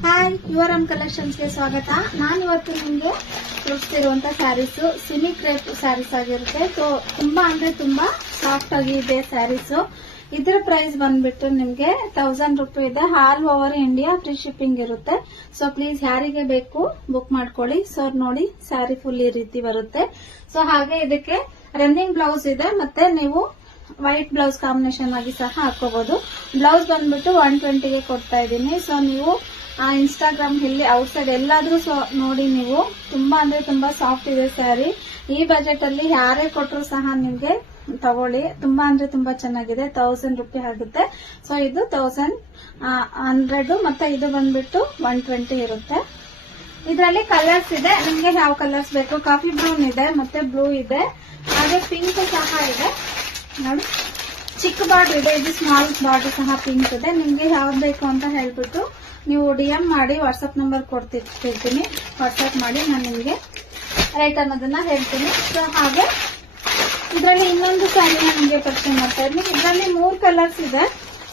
Hi, ಯುವರಂ collections ಗೆ ಸ್ವಾಗತ. ನಾನು ಇವತ್ತು ನಿಮಗೆ ತೋರಿಸ್ತಿರುವಂತ ಸ್ಯಾರೀಸ್ ಸಿಮಿ ಕ್ರೇಪ್ ಸ್ಯಾರೀಸ್ ಆಗಿರುತ್ತೆ. ತುಂಬಾ ಅಂದ್ರೆ ತುಂಬಾ ಸಾಫ್ಟ್ ಆಗಿದೆ ಸ್ಯಾರೀಸ್. ಇದರ ಪ್ರೈಸ್ ಬಂದ್ಬಿಟ್ಟು ನಿಮ್ಗೆ 1000 ರೂಪಾಯಿ ಇದೆ. All over India free shipping ಇರುತ್ತೆ. ಸೊ ಪ್ಲೀಸ್ ಯಾರಿಗೆ ಬೇಕು ಬುಕ್ ಮಾಡ್ಕೊಳ್ಳಿ. ಸೊ ನೋಡಿ, ಸ್ಯಾರಿ ಫುಲ್ ಈ ರೀತಿ ಬರುತ್ತೆ. ಸೊ ಹಾಗೆ ಇದಕ್ಕೆ ರನ್ನಿಂಗ್ ಬ್ಲೌಸ್ ಇದೆ, ಮತ್ತೆ ನೀವು ವೈಟ್ ಬ್ಲೌಸ್ ಕಾಂಬಿನೇಷನ್ ಆಗಿ ಸಹ ಹಾಕೋಬಹುದು. ಬ್ಲೌಸ್ ಬಂದ್ಬಿಟ್ಟು 120ಗೆ ಕೊಡ್ತಾ ಇದ್ದೀನಿ. ಸೊ ನೀವು ಇನ್ಸ್ಟಾಗ್ರಾಮ್ ಇಲ್ಲಿ ಔಟ್ಸೈಡ್ ಎಲ್ಲಾದ್ರೂ ನೋಡಿ, ನೀವು ತುಂಬಾ ಅಂದ್ರೆ ತುಂಬಾ ಸಾಫ್ಟ್ ಇದೆ ಸ್ಯಾರಿ. ಈ ಬಜೆಟ್ ಅಲ್ಲಿ ಯಾರೇ ಕೊಟ್ಟರು ಸಹ ನಿಮ್ಗೆ ತಗೊಳ್ಳಿ. ತುಂಬಾ ಅಂದ್ರೆ ತುಂಬಾ ಚೆನ್ನಾಗಿದೆ. 1000 ರೂಪಾಯಿ ಆಗುತ್ತೆ. ಸೊ ಇದು 1100 ಮತ್ತೆ ಇದು ಬಂದ್ಬಿಟ್ಟು 120 ಇರುತ್ತೆ. ಇದರಲ್ಲಿ ಕಲರ್ಸ್ ಇದೆ. ನಿಮ್ಗೆ ಯಾವ ಕಲರ್ಸ್ ಬೇಕು? ಕಾಫಿ ಬ್ರೌನ್ ಇದೆ, ಮತ್ತೆ ಬ್ಲೂ ಇದೆ, ಹಾಗೆ ಪಿಂಕ್ ಸಹ ಇದೆ. ನೋಡಿ, ಚಿಕ್ಕ ಬಾರ್ಡರ್ ಇದೆ, ಇದು ಸ್ಮಾಲ್ ಬಾರ್ಡರ್ ಸಹ ಪಿಂಕ್ ಇದೆ. ನಿಮ್ಗೆ ಯಾವ್ದು ಬೇಕು ಅಂತ ಹೇಳ್ಬಿಟ್ಟು ನೀವು DM ಮಾಡಿ, ವಾಟ್ಸ್ಆಪ್ ನಂಬರ್ ಕೊಡ್ತಿರ್ತೀನಿ. ವಾಟ್ಸ್ಆಪ್ ಮಾಡಿ ನಾನು ನಿಮ್ಗೆ ರೈಟ್ ಅನ್ನೋದನ್ನ ಹೇಳ್ತೀನಿ. ಸೊ ಹಾಗೆ ಇದರಲ್ಲಿ ಇನ್ನೊಂದು ಸ್ಯಾರಿನ ನಿಮ್ಗೆ ಪರಿಚಯ ಮಾಡ್ತಾ ಇದ್ದೀನಿ. ಇದರಲ್ಲಿ 3 ಕಲರ್ಸ್ ಇದೆ.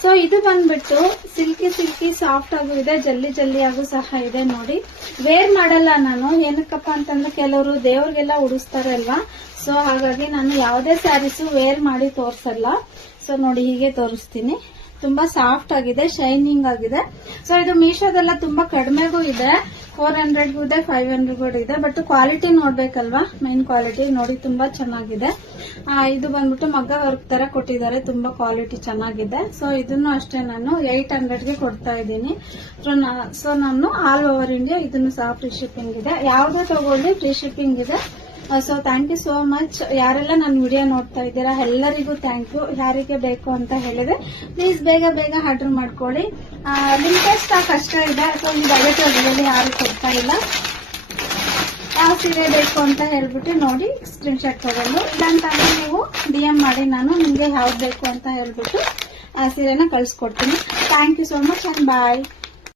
ಸೊ ಇದು ಬಂದ್ಬಿಟ್ಟು ಸಿಲ್ಕಿ ಸಾಫ್ಟ್ ಆಗು ಇದೆ, ಜಲ್ಲಿ ಆಗು ಸಹ ಇದೆ. ನೋಡಿ, ವೇರ್ ಮಾಡಲ್ಲ ನಾನು. ಏನಕ್ಕಪ್ಪ ಅಂತಂದ್ರೆ ಕೆಲವರು ದೇವ್ರಿಗೆಲ್ಲ ಉಡಿಸ್ತಾರೆ ಅಲ್ವಾ. ಸೊ ಹಾಗಾಗಿ ನಾನು ಯಾವುದೇ ಸ್ಯಾರೀಸ್ ವೇರ್ ಮಾಡಿ ತೋರ್ಸಲ್ಲ. ಸೊ ನೋಡಿ, ಹೀಗೆ ತೋರಿಸ್ತೀನಿ. ತುಂಬಾ ಸಾಫ್ಟ್ ಆಗಿದೆ, ಶೈನಿಂಗ್ ಆಗಿದೆ. ಸೊ ಇದು ಮೀಶೋದೆಲ್ಲ ತುಂಬಾ ಕಡಿಮೆಗೂ ಇದೆ, 400ಗೂ ಇದೆ, 500ಗೂ ಇದೆ. ಬಟ್ ಕ್ವಾಲಿಟಿ ನೋಡ್ಬೇಕಲ್ವಾ, ಮೇನ್ ಕ್ವಾಲಿಟಿ ನೋಡಿ, ತುಂಬಾ ಚೆನ್ನಾಗಿದೆ. ಇದು ಬಂದ್ಬಿಟ್ಟು ಮಗ್ಗ ವರ್ಕ್ ತರ ಕೊಟ್ಟಿದ್ದಾರೆ, ತುಂಬಾ ಕ್ವಾಲಿಟಿ ಚೆನ್ನಾಗಿದೆ. ಸೊ ಇದನ್ನು ಅಷ್ಟೇ ನಾನು 800ಗೆ ಕೊಡ್ತಾ ಇದ್ದೀನಿ. ಸೊ ನಾನು ಆಲ್ ಓವರ್ ಇಂಡಿಯಾ ಇದನ್ನು ಸಹ ಫ್ರೀ ಶಿಪ್ಪಿಂಗ್ ಇದೆ. ಯಾವ್ದು ತಗೊಳ್ಳಿ ಫ್ರೀ ಶಿಪ್ಪಿಂಗ್ ಇದೆ. So thank you so much. ಯಾರೆಲ್ಲ ನನ್ನ ವಿಡಿಯೋ ನೋಡ್ತಾ ಇದ್ದೀರಾ ಎಲ್ಲರಿಗೂ ಥ್ಯಾಂಕ್ ಯು. ಯಾರಿಗೆ ಬೇಕು ಅಂತ ಹೇಳಿದ್ರೆ ಪ್ಲೀಸ್ ಬೇಗ ಆರ್ಡರ್ ಮಾಡ್ಕೊಳ್ಳಿ. ಲಿಮಿಟೆಡ್ ಸ್ಟಾಕ್ ಅಷ್ಟೇ ಇದೆ. ಸೊ ಈ ಬಜೆಟ್ ಯಾರು ಕೊಡ್ತಾ ಇಲ್ಲ. ಯಾವ ಸೀರೆ ಬೇಕು ಅಂತ ಹೇಳ್ಬಿಟ್ಟು ನೋಡಿ ಸ್ಕ್ರೀನ್ ಶಾಟ್ ತಗೊಂಡು, ಇಲ್ಲಾಂತಂದ್ರೆ ನೀವು DM ಮಾಡಿ, ನಾನು ನಿಮ್ಗೆ ಯಾವ್ದು ಬೇಕು ಅಂತ ಹೇಳ್ಬಿಟ್ಟು ಆ ಸೀರೆನ ಕಳ್ಸಿಕೊಡ್ತೀನಿ. Thank you so much and bye.